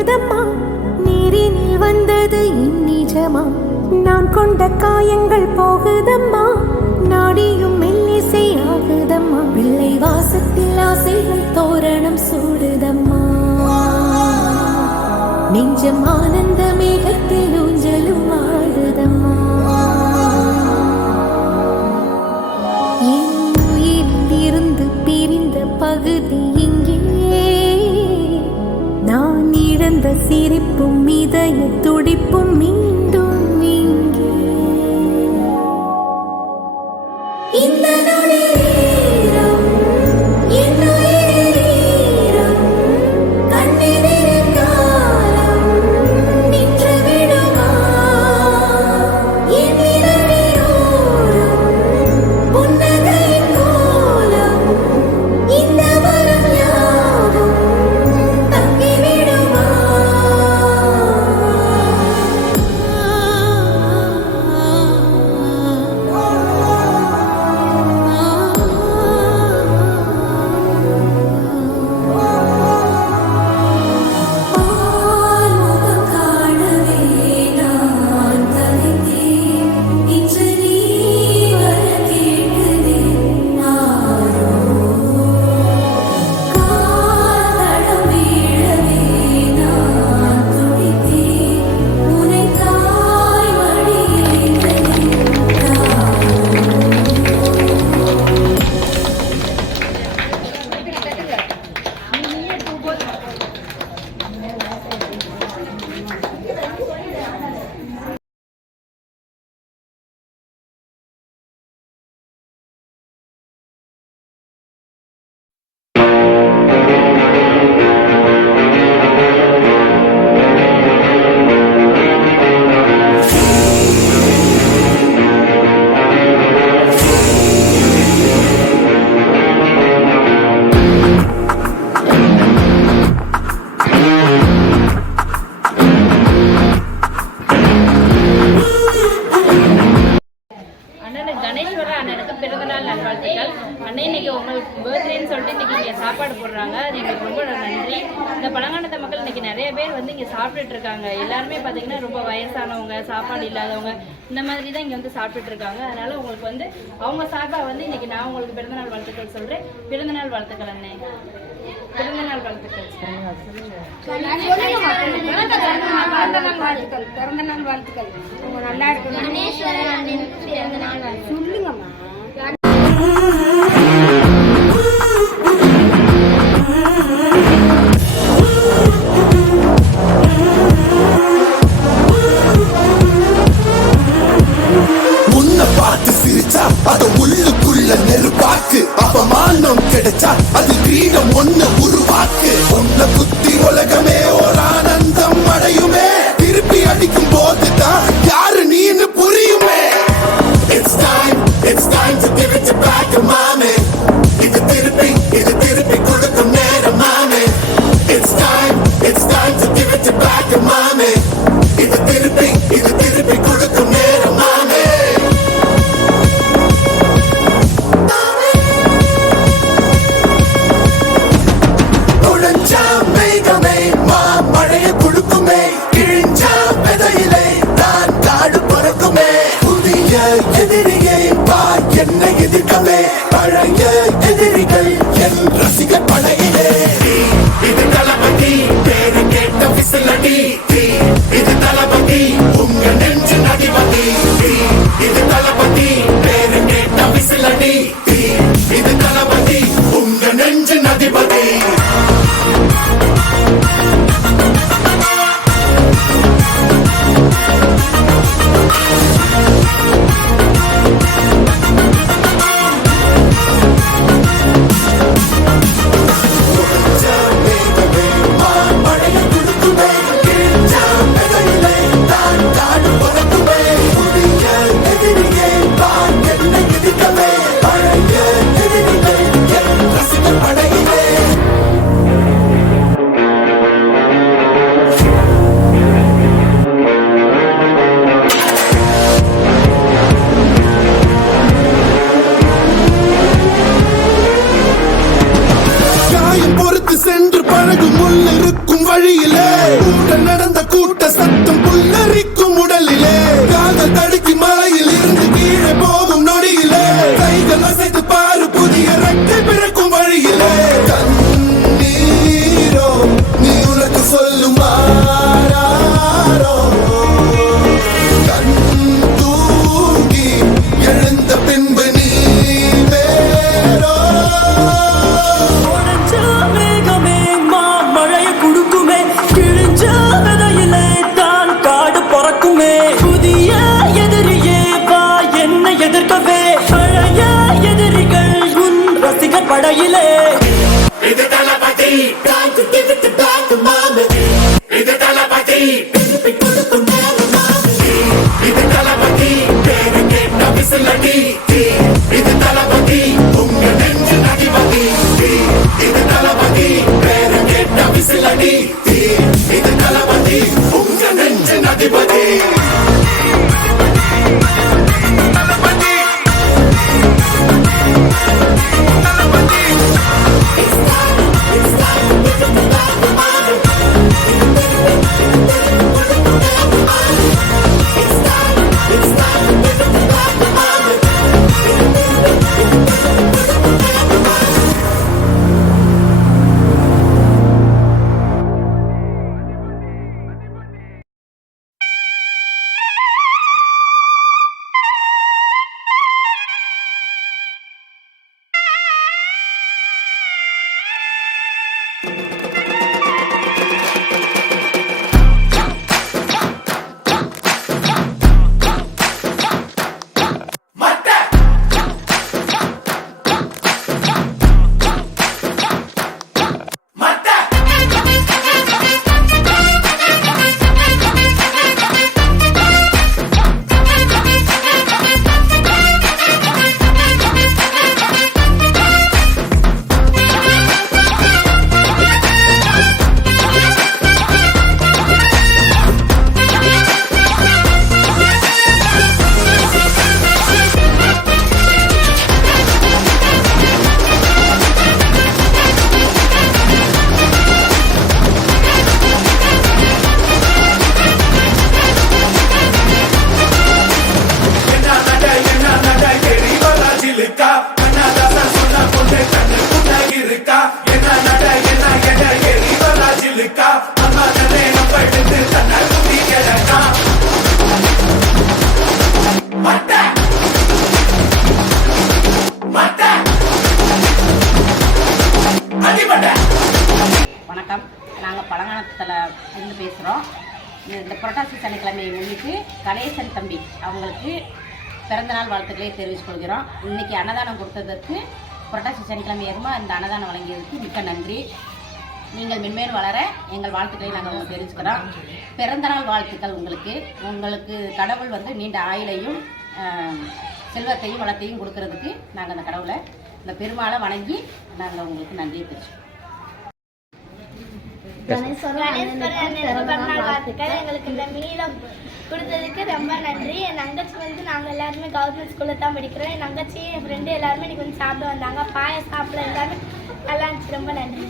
போகுதம்மா, நீரினில் வந்தது இந்நிஜமா, நான் கொண்ட காயங்கள் போகுதம்மா, நாடியும் மெல்லிசை ஆகுதம்மா, பிள்ளை வாசத்தில் ஆசைகள் தோரணம் சூடுதம்மா, நெஞ்சம் ஆனந்த மேகத்தில் ஊஞ்சலும் ஆடுதம்மா. என் உயிரிலிருந்து பிரிந்த பகுதி இங்கே, நான் இழந்த சிரிப்பும் இதய துடிப்பும் மீண்டும் இங்கே. இந்த நொடியிலும் என் உயிரிலும் கண்ணெதிரில் காலம் நின்று விடுமா, என் நினைவிலோடும் புன்னகையின் கோலம் இந்த வரம் யாவும் தங்கிவிடுமா. ஆன்முகம் காணவே நான் கலைந்தேன், இன்று நீ வர கேட்குதேன் ஆரோ. கால்தடம் வீழவே நான் துடித்தேன், உனை தாய் மடியில் அண்ணனுக்கு கணேஸ்வரா அண்ணனுக்கு பிறந்தநாள் நல்வாழ்த்துக்கள். அண்ணன் இன்னைக்கு உங்களுக்கு பர்த்டேன்னு சொல்லிட்டு இன்னைக்கு இங்கே சாப்பாடு போடுறாங்க, அது எங்களுக்கு ரொம்ப நன்றி. இந்த பழங்கானத்து மக்கள் இன்னைக்கு நிறைய பேர் வந்து இங்கே சாப்பிட்டுட்டு இருக்காங்க. எல்லாருமே பார்த்தீங்கன்னா ரொம்ப வயசானவங்க, சாப்பாடு இல்லாதவங்க, இந்த மாதிரி தான் இங்கே வந்து சாப்பிட்டுட்டு இருக்காங்க. அதனால உங்களுக்கு வந்து அவங்க சார்பாக வந்து இன்னைக்கு நான் உங்களுக்கு பிறந்தநாள் வாழ்த்துக்கள் சொல்கிறேன். பிறந்தநாள் வாழ்த்துக்கள் அண்ணே, பிறந்தநாள் வாழ்த்துக்கள். பிறந்தநாள் வாழ்த்துக்கள். உங்க நல்லா இருக்கணும். கணேஸ்வரன் அண்ணனுக்கு பிறந்தநாள் வாழ்த்துக்கள் சொல்லுங்கம்மா. உன்னை பார்த்து சிரிச்சா அத உள்ளுக்குள்ள நெருப்பாக்கு, அவமானம் கிடைச்சா அது கிரீடம் ஒண்ணு உருவாக்கு, உன்னை புத்தி உலகமே ஒரு ஆனந்தம் அடையுமே, திருப்பி அடிக்கும் போதுதான் யாரு நீன்னு புரியுமே. It's time to give it back to mommy. இது திருப்பி கொடுக்கும் நேரம் மாமே. It's time to give it back to mommy. இது திருப்பி கொடுக்கும் நேரம் மாமே. மேகமே மழைய கொடுக்குமே, கிழிஞ்சா விதையிலே நான் காடு பறக்குமே, புதிய எதிரியை வா என்னை எதிர்க்கவே, பழைய எதிரிகள் என் ரசிக படையிலே. இது தளபதி பேரு கேட்ட விசிலடி, இது தளபதி உங்க நெஞ்சு நடிபதி, இது தளபதி பேரு கேட்ட விசிலடி, இது தளபதி உங்க நெஞ்சு நதிபதி. படையிலே இது தளபதி பேங்க் டிக்கெட் பேங்க் மாமு இது தளபதி இது தளபதி பேரு கேட்ட விசிலடி இது தளபதி உங்க நெஞ்சு அதிபதி இது தளபதி பேரு கேட்ட விசிலடி இது தளபதி உங்க நெஞ்சு அதிபதி வணக்கம், நாங்கள் பழங்கானத்தில் இருந்து பேசுகிறோம். இந்த புரட்டாசி சனிக்கிழமையை முன்னிட்டு கணேசன் தம்பி அவங்களுக்கு பிறந்தநாள் வாழ்த்துக்களை தெரிவித்துக் கொள்கிறோம். இன்றைக்கி அன்னதானம் கொடுத்ததற்கு புரட்டாசி சனிக்கிழமை எதுமா இந்த அன்னதானம் வழங்கியதற்கு மிக்க நன்றி. நீங்கள் மென்மேலும் வளர எங்கள் வாழ்த்துக்களை நாங்கள் தெரிவிச்சுக்கிறோம். பிறந்தநாள் வாழ்த்துக்கள் உங்களுக்கு கடவுள் வந்து நீண்ட ஆயுளையும் செல்வத்தையும் வளத்தையும் கொடுக்கறதுக்கு நாங்கள் அந்த கடவுளை இந்த பெருமாளை வணங்கி நாங்கள் உங்களுக்கு நன்றியை தெரிவிச்சுக்கிறோம். பிறந்தநாள் வாழ்த்துக்கள். எங்களுக்கு இந்த மீளம் கொடுத்ததுக்கு ரொம்ப நன்றி. என் தங்கச்சி வந்து நாங்கள் எல்லாருமே கவர்மெண்ட் ஸ்கூலில் தான் படிக்கிறோம். என் தங்கச்சி என் ஃப்ரெண்டு எல்லாருமே இன்னைக்கு வந்து சாப்பிட வந்தாங்க. பாயம் சாப்பிட எல்லாருமே நல்லா இருந்துச்சு. ரொம்ப நன்றி.